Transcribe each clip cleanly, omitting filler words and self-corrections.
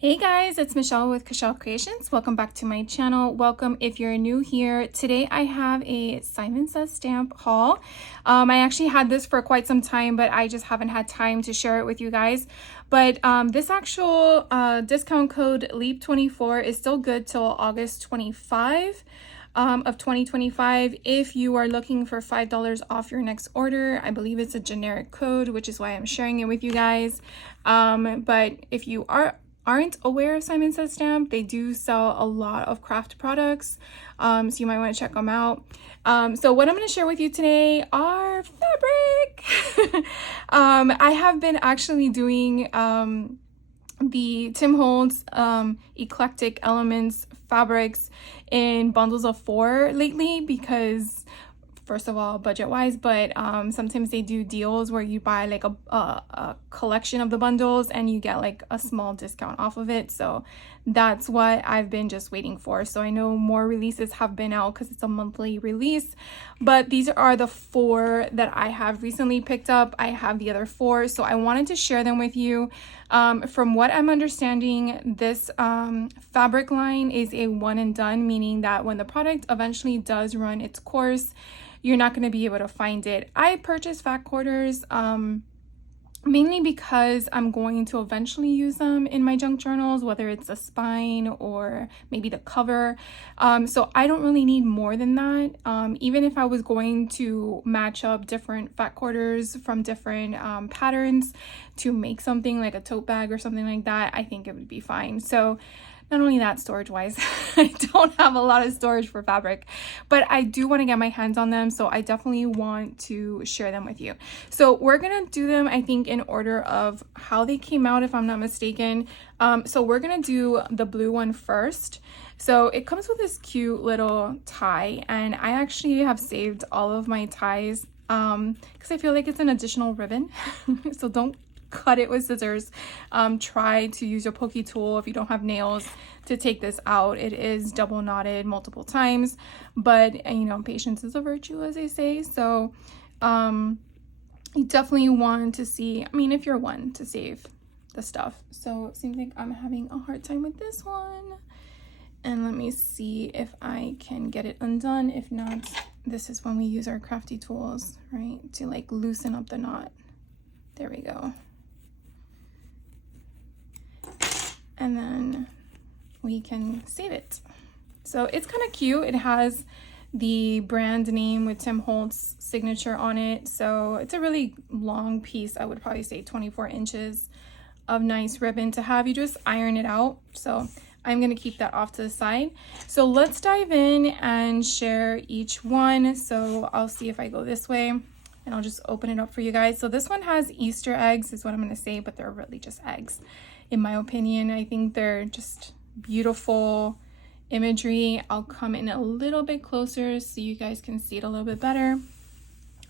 Hey guys, it's Michelle with Michelle Creations. Welcome back to my channel. Welcome if you're new here. Today I have a Simon Says stamp haul. I actually had this for quite some time, but I just haven't had time to share it with you guys. But this actual discount code LEAP24 is still good till August 25 of 2025 if you are looking for $5 off your next order. I believe it's a generic code, which is why I'm sharing it with you guys. But if you aren't aware of Simon Says Stamp, they do sell a lot of craft products, so you might want to check them out. So what I'm going to share with you today are fabric. I have been actually doing the Tim Holtz Eclectic Elements fabrics in bundles of 4 lately because, first of all, budget wise, but sometimes they do deals where you buy like a collection of the bundles and you get like a small discount off of it. So that's what I've been just waiting for. So I know more releases have been out because it's a monthly release, but these are the 4 that I have recently picked up. I have the other 4, so I wanted to share them with you. From what I'm understanding, this fabric line is a one and done, meaning that when the product eventually does run its course, you're not going to be able to find it. I purchased fat quarters mainly because I'm going to eventually use them in my junk journals, whether it's a spine or maybe the cover. So I don't really need more than that. Even if I was going to match up different fat quarters from different patterns to make something like a tote bag or something like that, I think it would be fine. So not only that, storage wise, I don't have a lot of storage for fabric, but I do want to get my hands on them. So I definitely want to share them with you. So we're going to do them, I think, in order of how they came out, if I'm not mistaken. So we're going to do the blue one first. So it comes with this cute little tie, and I actually have saved all of my ties because I feel like it's an additional ribbon. So don't cut it with scissors. Try to use your pokey tool if you don't have nails to take this out. It is double knotted multiple times, but you know, patience is a virtue, as they say. So you definitely want to see, I mean, if you're one, to save the stuff. So it seems like I'm having a hard time with this one, and let me see if I can get it undone. If not, this is when we use our crafty tools, right, to like loosen up the knot. There we go. And then we can save it. So it's kind of cute. It has the brand name with Tim Holtz signature on it. So it's a really long piece. I would probably say 24 inches of nice ribbon to have. You just iron it out. So I'm going to keep that off to the side. So let's dive in and share each one. So I'll see if I go this way and I'll just open it up for you guys. So this one has Easter eggs is what I'm going to say, but they're really just eggs. In my opinion, I think they're just beautiful imagery. I'll come in a little bit closer so you guys can see it a little bit better.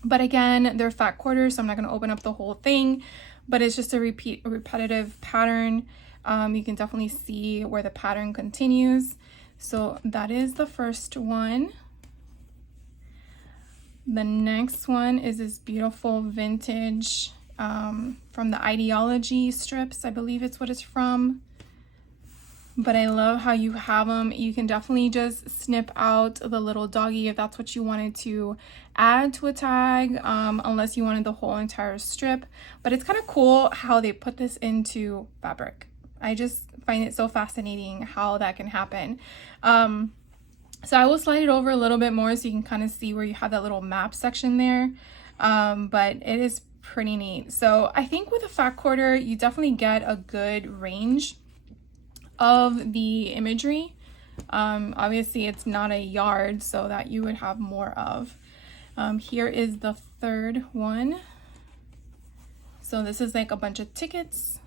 But again, they're fat quarters, so I'm not going to open up the whole thing, but it's just a repetitive pattern. You can definitely see where the pattern continues. So that is the first one. The next one is this beautiful vintage from the Ideology strips. I believe it's what it's from. But I love how you have them. You can definitely just snip out the little doggy if that's what you wanted to add to a tag, unless you wanted the whole entire strip. But it's kind of cool how they put this into fabric. I just find it so fascinating how that can happen. So I will slide it over a little bit more so you can kind of see where you have that little map section there. But it is pretty neat. So I think with a fat quarter, you definitely get a good range of the imagery. Obviously it's not a yard, so that you would have more of. Here is the third one. So this is like a bunch of tickets.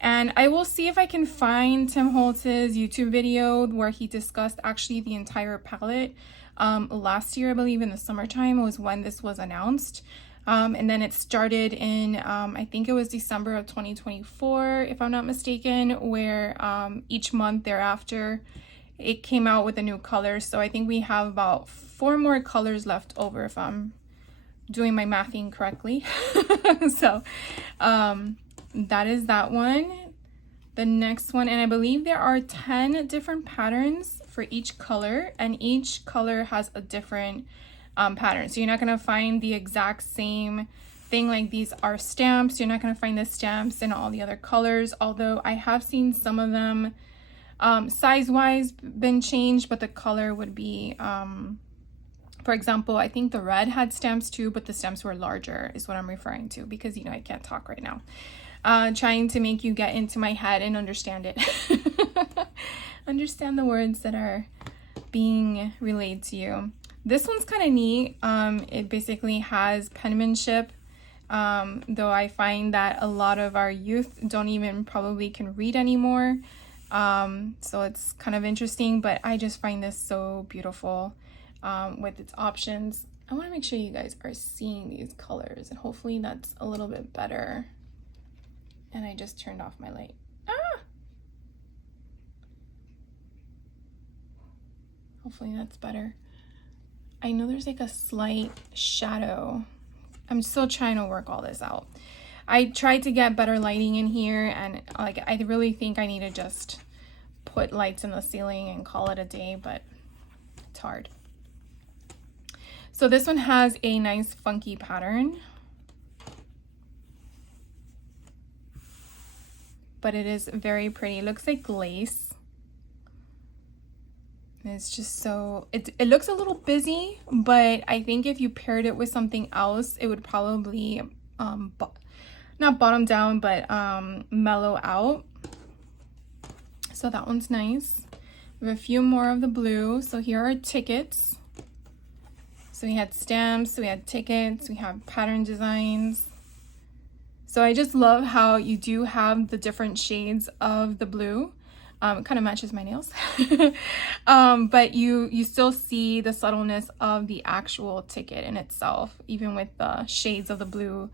And I will see if I can find Tim Holtz's YouTube video where he discussed actually the entire palette. Last year, I believe in the summertime was when this was announced. And then it started in, I think it was December of 2024, if I'm not mistaken, where each month thereafter, it came out with a new color. So I think we have about 4 more colors left over, if I'm doing my mathing correctly. So that is that one. The next one, and I believe there are 10 different patterns for each color, and each color has a different pattern. So you're not gonna find the exact same thing. Like these are stamps. You're not gonna find the stamps in all the other colors, although I have seen some of them size-wise been changed, but the color would be, for example, I think the red had stamps too, but the stamps were larger is what I'm referring to, because you know I can't talk right now. Trying to make you get into my head and understand it. Understand the words that are being relayed to you. This one's kind of neat. It basically has penmanship, though I find that a lot of our youth don't even probably can read anymore. So it's kind of interesting, but I just find this so beautiful with its options. I want to make sure you guys are seeing these colors, and hopefully that's a little bit better. And I just turned off my light. Hopefully that's better. I know there's like a slight shadow. I'm still trying to work all this out. I tried to get better lighting in here, and like I really think I need to just put lights in the ceiling and call it a day, but it's hard. So this one has a nice funky pattern, but it is very pretty. It looks like lace. And it's just so, it looks a little busy, but I think if you paired it with something else, it would probably not bottom down, but mellow out. So that one's nice. We have a few more of the blue. So here are tickets. So we had stamps, we had tickets, we have pattern designs. So I just love how you do have the different shades of the blue. It kind of matches my nails. But you still see the subtleness of the actual ticket in itself, even with the shades of the blue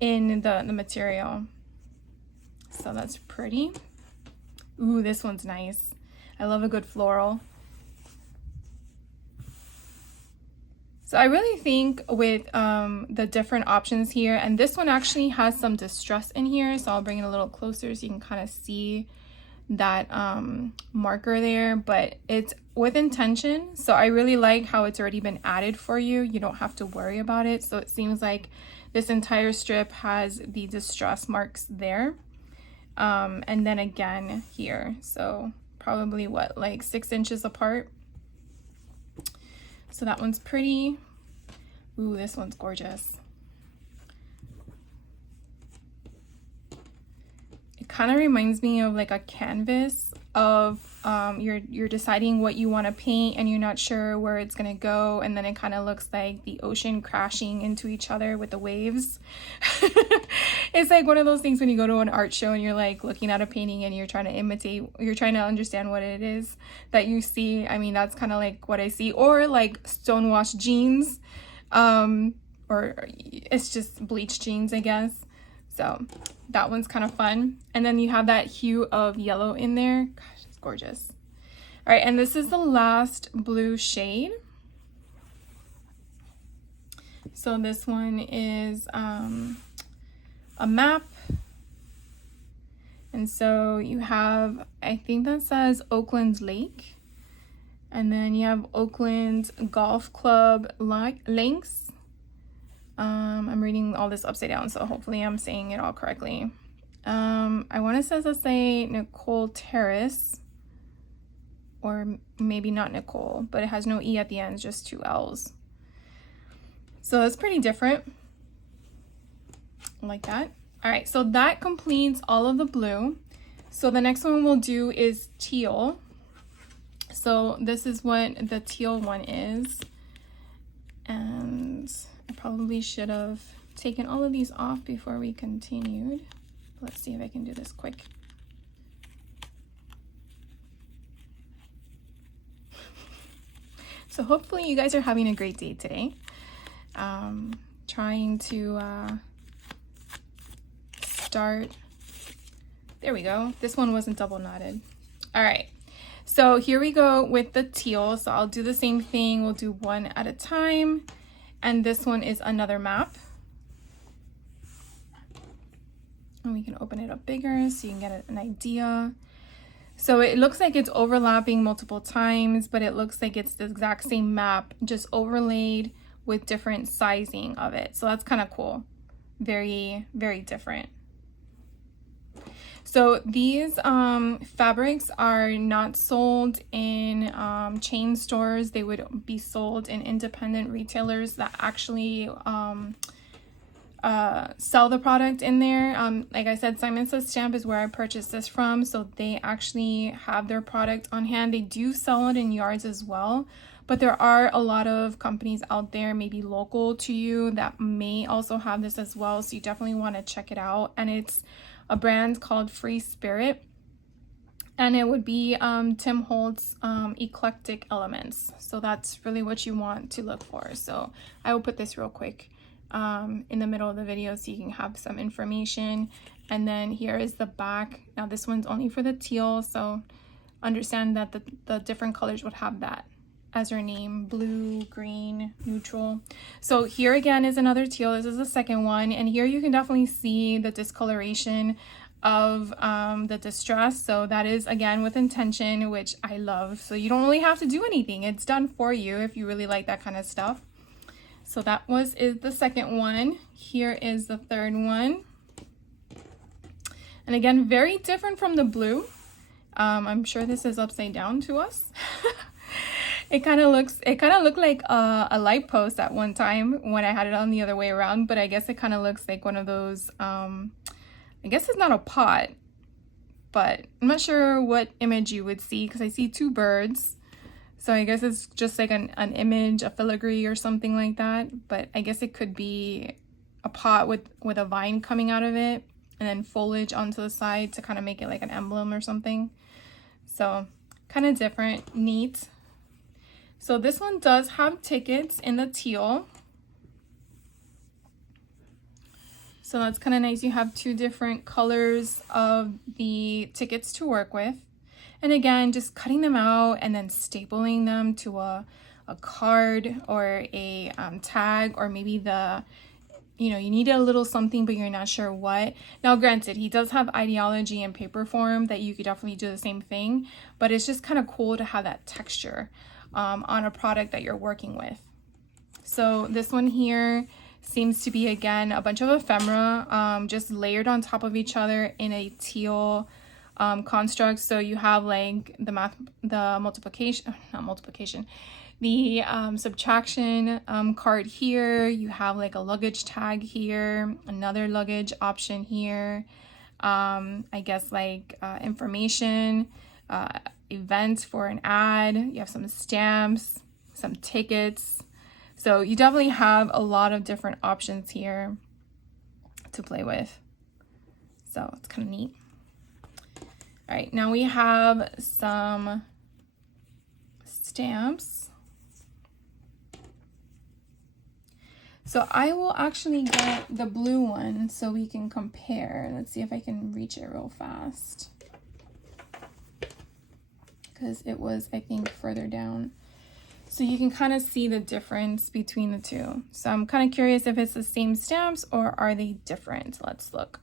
in the material. So that's pretty. Ooh, this one's nice. I love a good floral. So I really think with the different options here, and this one actually has some distress in here, so I'll bring it a little closer so you can kind of see that marker there, but it's with intention. So I really like how it's already been added for you. You don't have to worry about it. So it seems like this entire strip has the distress marks there. And then again here. So probably what, like 6 inches apart. So that one's pretty. Ooh, this one's gorgeous. It kind of reminds me of like a canvas of you're deciding what you want to paint and you're not sure where it's gonna go, and then it kind of looks like the ocean crashing into each other with the waves. It's like one of those things when you go to an art show and you're like looking at a painting and you're trying to imitate, you're trying to understand what it is that you see. I mean, that's kind of like what I see. Or like stonewashed jeans, or it's just bleached jeans, I guess. So that one's kind of fun. And then you have that hue of yellow in there. Gosh, it's gorgeous. All right, and this is the last blue shade. So this one is a map. And so you have, I think that says Oakland Lake. And then you have Oakland Golf Club links. I'm reading all this upside down, so hopefully I'm saying it all correctly. I want to say Nicole Terrace, or maybe not Nicole, but it has no E at the end, just 2 L's. So that's pretty different, like that. All right, so that completes all of the blue. So the next one we'll do is teal. So this is what the teal one is. And I probably should have taken all of these off before we continued. Let's see if I can do this quick. So hopefully you guys are having a great day today. Trying to start. There we go. This one wasn't double knotted. All right. So here we go with the teal. So I'll do the same thing. We'll do one at a time. And this one is another map. And we can open it up bigger so you can get an idea. So it looks like it's overlapping multiple times, but it looks like it's the exact same map, just overlaid with different sizing of it. So that's kind of cool. Very, very different. So these fabrics are not sold in chain stores. They would be sold in independent retailers that actually sell the product in there. Like I said, Simon Says Stamp is where I purchased this from, so they actually have their product on hand. They do sell it in yards as well, but there are a lot of companies out there, maybe local to you, that may also have this as well, so you definitely want to check it out. And it's a brand called Free Spirit, and it would be Tim Holtz Eclectic Elements. So that's really what you want to look for. So I will put this real quick in the middle of the video so you can have some information. And then here is the back. Now this one's only for the teal, so understand that the different colors would have that as your name: blue, green, neutral. So here again is another teal. This is the second one, and here you can definitely see the discoloration of the distress. So that is again with intention, which I love. So you don't really have to do anything. It's done for you if you really like that kind of stuff. So that is the second one. Here is the third one. And again, very different from the blue. I'm sure this is upside down to us. It kind of looked like a light post at one time when I had it on the other way around, but I guess it kind of looks like one of those, I guess it's not a pot, but I'm not sure what image you would see because I see two birds. So I guess it's just like an image, a filigree or something like that, but I guess it could be a pot with a vine coming out of it and then foliage onto the side to kind of make it like an emblem or something. So kind of different, neat. So this one does have tickets in the teal. So that's kind of nice. You have two different colors of the tickets to work with. And again, just cutting them out and then stapling them to a card or a tag, or maybe you need a little something, but you're not sure what. Now, granted, he does have ideology in paper form that you could definitely do the same thing, but it's just kind of cool to have that texture on a product that you're working with. So this one here seems to be, again, a bunch of ephemera just layered on top of each other in a teal construct. So you have like the subtraction card here. You have like a luggage tag here, another luggage option here. I guess like information, events for an ad. You have some stamps, some tickets. So you definitely have a lot of different options here to play with. So it's kind of neat. All right, now we have some stamps. So I will actually get the blue one so we can compare. Let's see if I can reach it real fast, because it was, I think, further down. So you can kind of see the difference between the two. So I'm kind of curious if it's the same stamps or are they different. Let's look.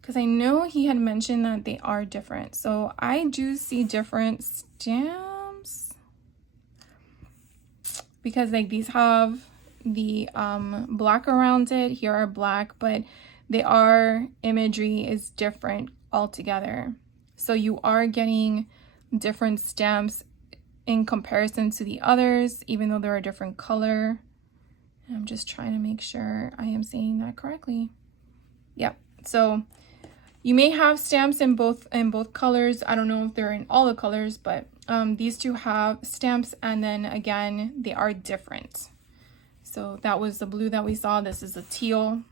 Because I know he had mentioned that they are different. So I do see different stamps. Because like these have the black around it. Here are black, but imagery is different altogether. So you are getting different stamps in comparison to the others, even though they're a different color. And I'm just trying to make sure I am saying that correctly. Yep. So you may have stamps in both colors. I don't know if they're in all the colors, but these two have stamps, and then again, they are different. So that was the blue that we saw. This is a teal.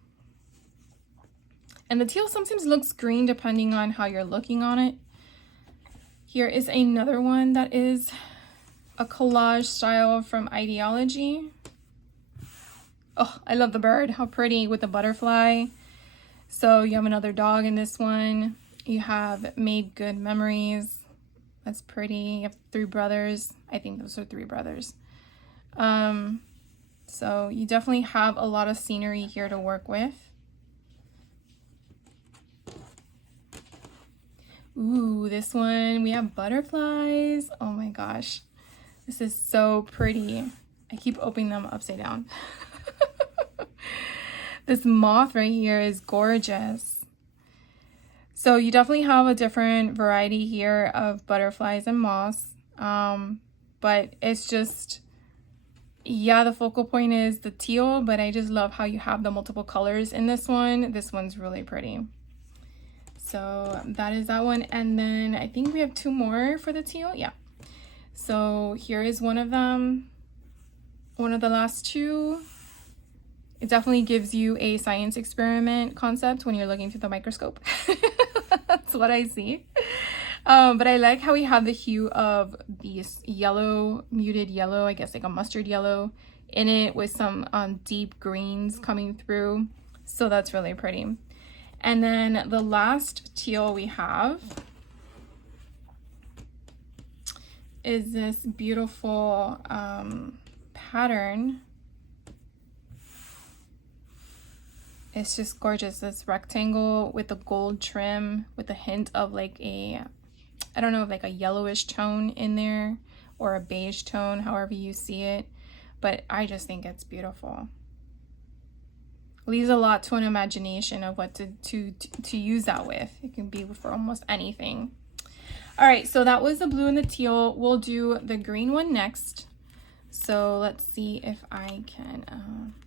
And the teal sometimes looks green depending on how you're looking on it. Here is another one that is a collage style from Ideology. Oh, I love the bird. How pretty with the butterfly. So you have another dog in this one. You have Made Good Memories. That's pretty. You have 3 brothers. I think those are 3 brothers. So you definitely have a lot of scenery here to work with. Ooh, this one, we have butterflies. Oh my gosh. This is so pretty. I keep opening them upside down. This moth right here is gorgeous. So you definitely have a different variety here of butterflies and moths. But it's just, yeah, the focal point is the teal, but I just love how you have the multiple colors in this one. This one's really pretty. So that is that one. And then I think we have two more for the teal. Yeah. So here is one of them. One of the last two. It definitely gives you a science experiment concept when you're looking through the microscope. That's what I see. But I like how we have the hue of these yellow, muted yellow, I guess like a mustard yellow in it with some deep greens coming through. So that's really pretty. And then the last teal we have is this beautiful pattern. It's just gorgeous. This rectangle with the gold trim with a hint of like a, I don't know, like a yellowish tone in there or a beige tone, however you see it. But I just think it's beautiful. Leaves a lot to an imagination of what to use that with. It can be for almost anything. All right, so that was the blue and the teal. We'll do the green one next. So let's see if I can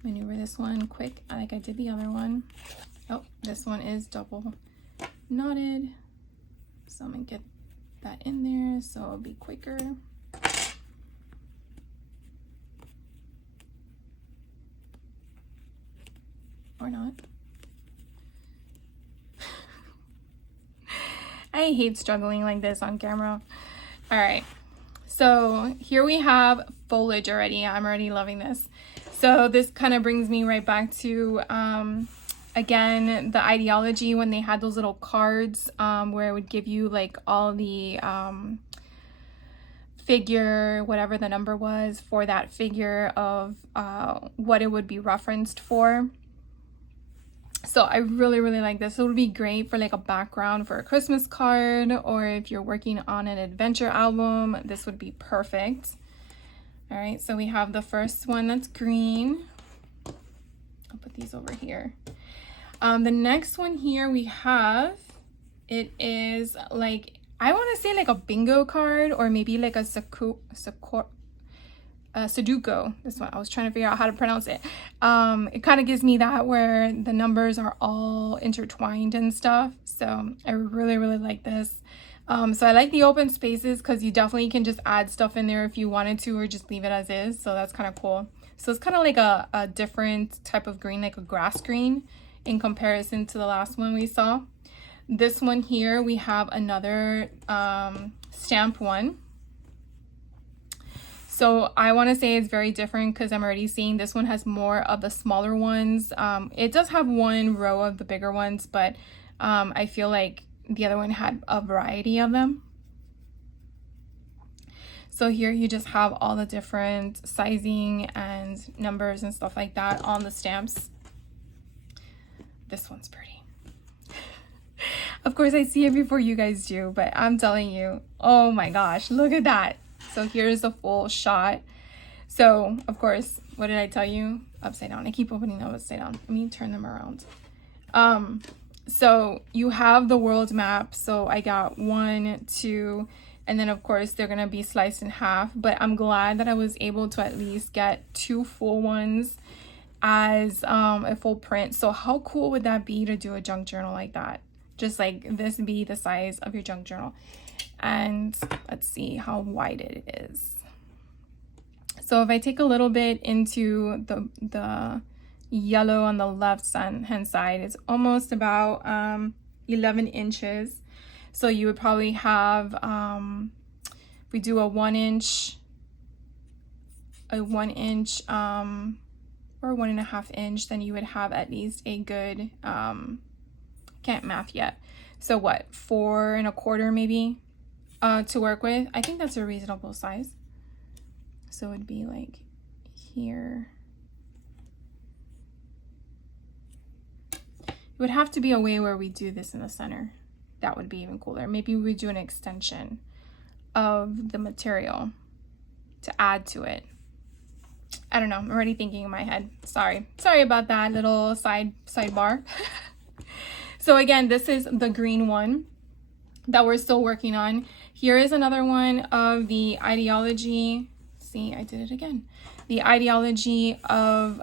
maneuver this one quick like I did the other one. Oh, this one is double knotted. So I'm gonna get that in there so it'll be quicker. Or not. I hate struggling like this on camera. All right. So here we have foliage already. I'm already loving this. So this kind of brings me right back to, again, the ideology when they had those little cards where it would give you like all the figure, whatever the number was for that figure of what it would be referenced for. So I really, really like this. It would be great for like a background for a Christmas card, or if you're working on an adventure album, this would be perfect. All right, so we have the first one that's green. I'll put these over here. The next one here we have, it is like, I want to say like a bingo card or maybe like a Sudoku. This one, I was trying to figure out how to pronounce it. It kind of gives me that where the numbers are all intertwined and stuff. So I really, really like this. So I like the open spaces because you definitely can just add stuff in there if you wanted to, or just leave it as is. So that's kind of cool. So it's kind of like a different type of green, like a grass green in comparison to the last one we saw. This one here, we have another stamp one. So I want to say it's very different because I'm already seeing this one has more of the smaller ones. It does have one row of the bigger ones, but I feel like the other one had a variety of them. So here you just have all the different sizing and numbers and stuff like that on the stamps. This one's pretty. Of course, I see it before you guys do, but I'm telling you, oh my gosh, look at that. So here's a full shot. So of course, what did I tell you? Upside down. I keep opening them upside down. Let me turn them around. So you have the world map. So I got 1, 2, and then of course they're gonna be sliced in half. But I'm glad that I was able to at least get 2 full ones as a full print. So how cool would that be to do a junk journal like that? Just like this be the size of your junk journal. And let's see how wide it is. So if I take a little bit into the yellow on the left hand side, it's almost about 11 inches. So you would probably have, if we do a 1 inch, or 1.5 inch, then you would have at least a good, can't math yet. So what, 4 1/4 maybe? To work with. I think that's a reasonable size. So it'd be like here. It would have to be a way where we do this in the center. that would be even cooler. Maybe we would do an extension of the material to add to it. I don't know. I'm already thinking in my head. Sorry about that little sidebar. So again, this is the green one that we're still working on. Here is another one of the ideology. See, I did it again. The ideology of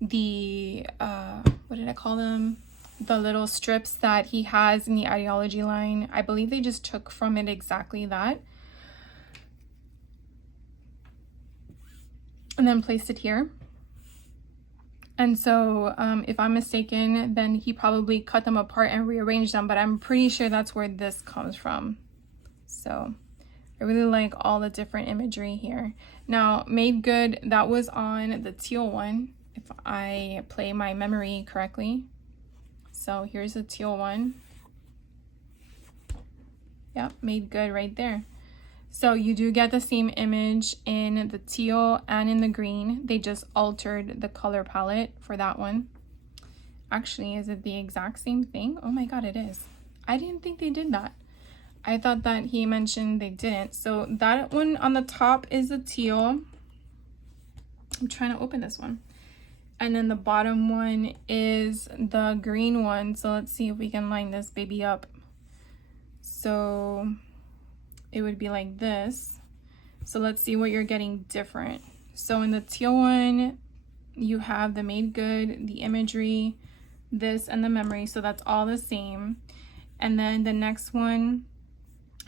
the what did I call them? The little strips that he has in the ideology line. I believe they just took from it exactly that. And then placed it here. And so if I'm mistaken, then he probably cut them apart and rearranged them, but I'm pretty sure that's where this comes from. So I really like all the different imagery here. Now, Made Good, that was on the teal one, if I play my memory correctly. So here's the teal one. Yep, Made Good right there. So you do get the same image in the teal and in the green. They just altered the color palette for that one. Actually, is it the exact same thing? Oh my God, it is. I didn't think they did that. I thought that he mentioned they didn't. So that one on the top is the teal. I'm trying to open this one. And then the bottom one is the green one. So let's see if we can line this baby up. So it would be like this. So let's see what you're getting different. So in the teal one, you have the Made Good, the imagery, this, and the memory. So that's all the same. And then the next one,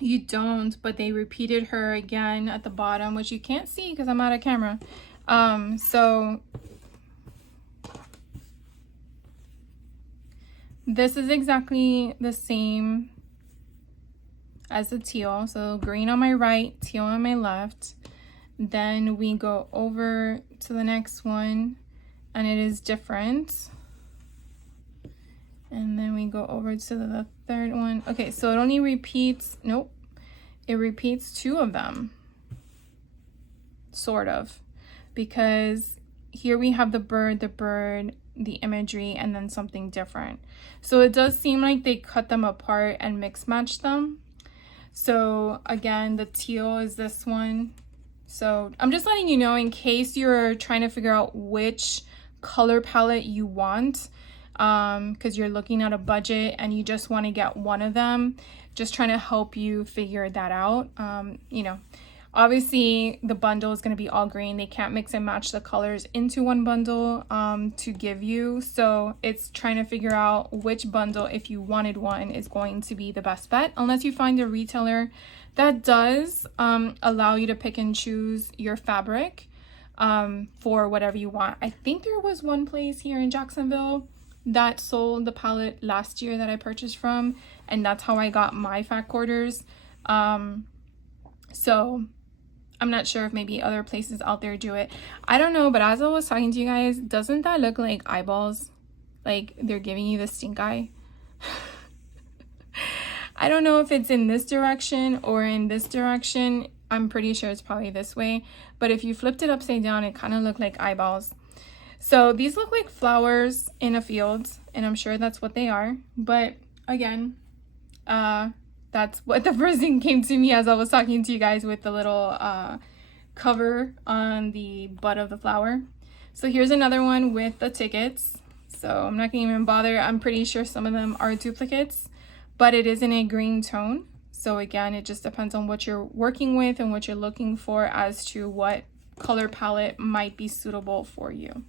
you don't, but they repeated her again at the bottom, which you can't see because I'm out of camera. So this is exactly the same as the teal. So green on my right, teal on my left. Then we go over to the next one and it is different. And then we go over to the third one. Okay, so it only repeats, nope, it repeats two of them, sort of, because here we have the bird, the imagery, and then something different. So it does seem like they cut them apart and mix matched them. So again, the teal is this one. So I'm just letting you know in case you're trying to figure out which color palette you want, because you're looking at a budget and you just want to get one of them, just trying to help you figure that out. You know, obviously the bundle is going to be all green. They can't mix and match the colors into one bundle to give you. So it's trying to figure out which bundle, if you wanted one, is going to be the best bet, unless you find a retailer that does allow you to pick and choose your fabric for whatever you want. I think there was one place here in Jacksonville that sold the palette last year that I purchased from, and that's how I got my fat quarters. So I'm not sure if maybe other places out there do it. I don't know, but as I was talking to you guys, doesn't that look like eyeballs? Like they're giving you the stink eye? I don't know if it's in this direction or in this direction. I'm pretty sure it's probably this way. But if you flipped it upside down, it kind of looked like eyeballs. So these look like flowers in a field, and I'm sure that's what they are. But again, that's what the first thing came to me as I was talking to you guys with the little cover on the butt of the flower. So here's another one with the tickets. So I'm not gonna even bother. I'm pretty sure some of them are duplicates, but it is in a green tone. So again, it just depends on what you're working with and what you're looking for as to what color palette might be suitable for you.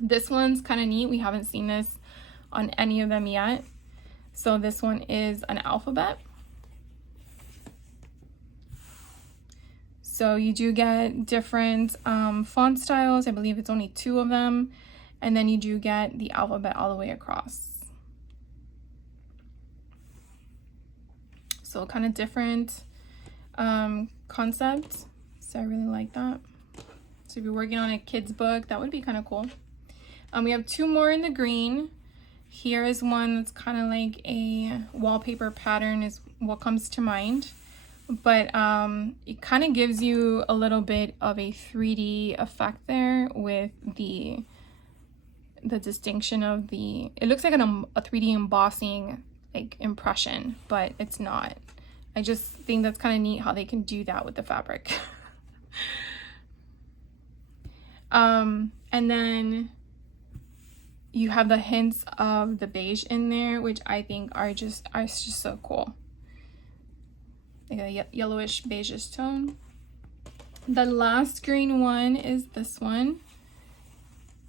This one's kind of neat. We haven't seen this on any of them yet. So this one is an alphabet. So you do get different font styles. I believe it's only 2 of them. And then you do get the alphabet all the way across. So kind of different concept. So I really like that. So if you're working on a kid's book, that would be kind of cool. We have 2 more in the green. Here is one that's kind of like a wallpaper pattern is what comes to mind. But it kind of gives you a little bit of a 3D effect there with the distinction of the, it looks like a 3D embossing like impression, but it's not. I just think that's kind of neat how they can do that with the fabric. And then you have the hints of the beige in there, which I think are just so cool. Like a yellowish beigeish tone. The last green one is this one,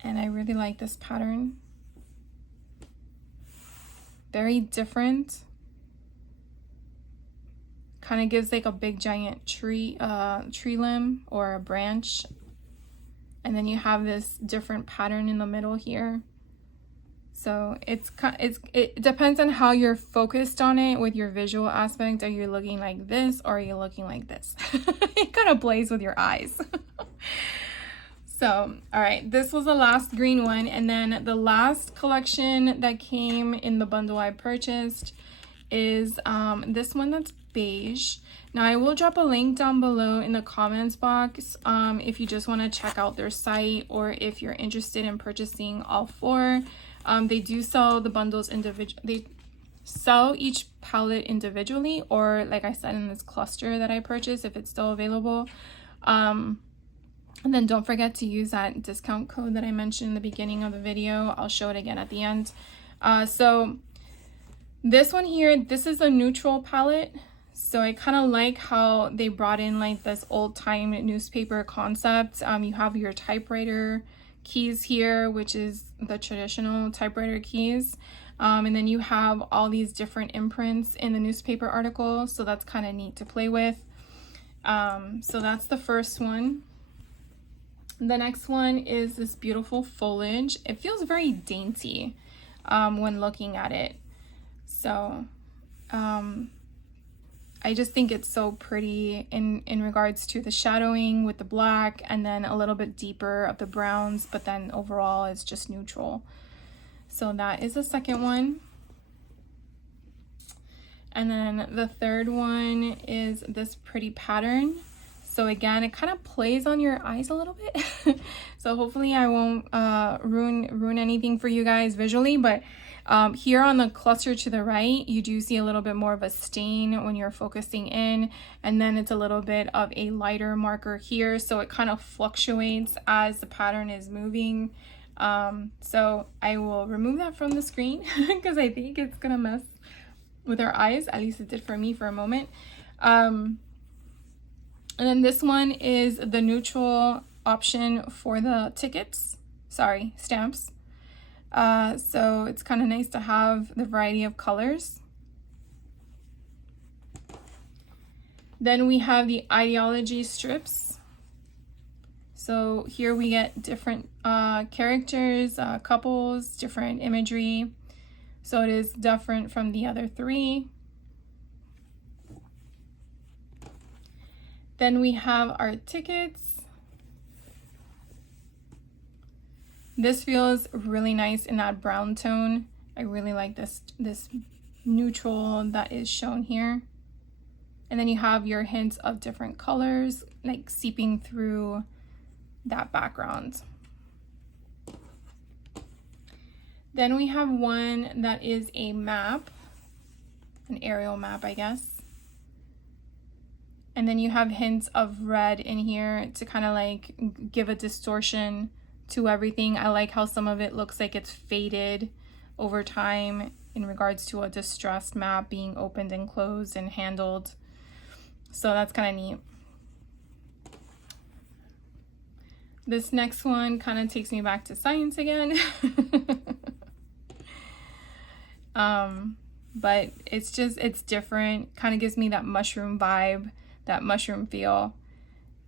and I really like this pattern. Very different. Kind of gives like a big giant tree limb or a branch, and then you have this different pattern in the middle here. So it depends on how you're focused on it with your visual aspect. Are you looking like this or are you looking like this? It kind of plays with your eyes. So, all right, this was the last green one. And then the last collection that came in the bundle I purchased is this one that's beige. Now I will drop a link down below in the comments box if you just want to check out their site, or if you're interested in purchasing all four. They do sell the bundles individually. They sell each palette individually, or like I said, in this cluster that I purchased, if it's still available. And then don't forget to use that discount code that I mentioned in the beginning of the video. I'll show it again at the end. So this one here, this is a neutral palette. So I kind of like how they brought in like this old time newspaper concept. You have your typewriter keys here, which is the traditional typewriter keys, and then you have all these different imprints in the newspaper article, so that's kind of neat to play with. So that's the first one. The next one is this beautiful foliage. It feels very dainty when looking at it, so I just think it's so pretty in regards to the shadowing with the black, and then a little bit deeper of the browns, but then overall it's just neutral. So that is the second one. And then the third one is this pretty pattern. So again, it kind of plays on your eyes a little bit. So hopefully I won't ruin anything for you guys visually, but here on the cluster to the right, you do see a little bit more of a stain when you're focusing in, and then it's a little bit of a lighter marker here, so it kind of fluctuates as the pattern is moving. So I will remove that from the screen because I think it's gonna mess with our eyes. At least it did for me for a moment. And then this one is the neutral option for the stamps. So it's kind of nice to have the variety of colors. Then we have the ideology strips. So here we get different characters, couples, different imagery. So it is different from the other three. Then we have our tickets. This feels really nice in that brown tone. I really like this neutral that is shown here. And then you have your hints of different colors, like seeping through that background. Then we have one that is a map, an aerial map, I guess. And then you have hints of red in here to kind of like give a distortion to everything. I like how some of it looks like it's faded over time in regards to a distressed map being opened and closed and handled. So that's kind of neat. This next one kind of takes me back to science again. But it's different. Kind of gives me that mushroom vibe, that mushroom feel.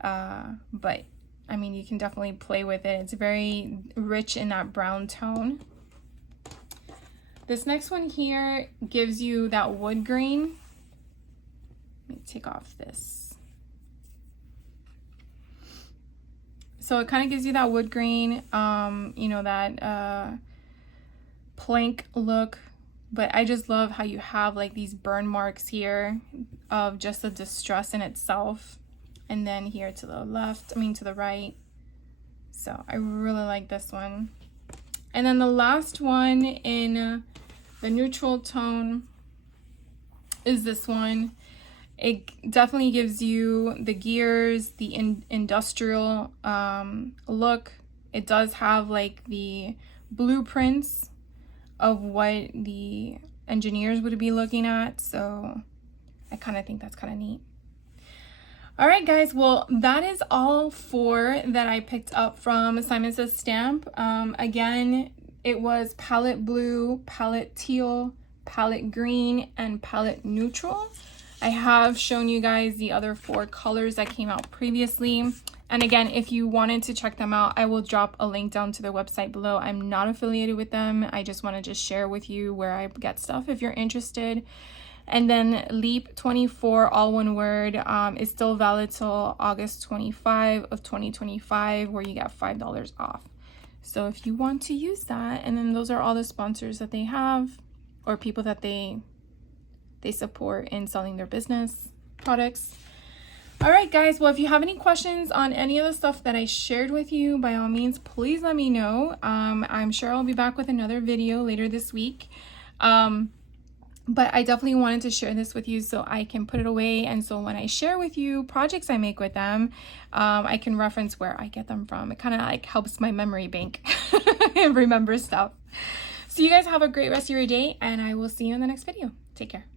But I mean, you can definitely play with it. It's very rich in that brown tone. This next one here gives you that wood grain. Let me take off this. So it kind of gives you that wood grain, you know, that plank look. But I just love how you have like these burn marks here of just the distress in itself. And then here to the left, to the right. So I really like this one. And then the last one in the neutral tone is this one. It definitely gives you the gears, the industrial look. It does have like the blueprints of what the engineers would be looking at. So I kind of think that's kind of neat. All right, guys. Well, that is all 4 that I picked up from Simon Says Stamp. Again, it was palette blue, palette teal, palette green, and palette neutral. I have shown you guys the other 4 colors that came out previously. And again, if you wanted to check them out, I will drop a link down to their website below. I'm not affiliated with them. I just want to just share with you where I get stuff if you're interested. And then Leap 24, all one word, is still valid till August 25 of 2025, where you get $5 off. So if you want to use that, and then those are all the sponsors that they have, or people that they support in selling their business products. All right, guys. Well, if you have any questions on any of the stuff that I shared with you, by all means, please let me know. I'm sure I'll be back with another video later this week. But I definitely wanted to share this with you so I can put it away. And so when I share with you projects I make with them, I can reference where I get them from. It kind of like helps my memory bank and remember stuff. So you guys have a great rest of your day, and I will see you in the next video. Take care.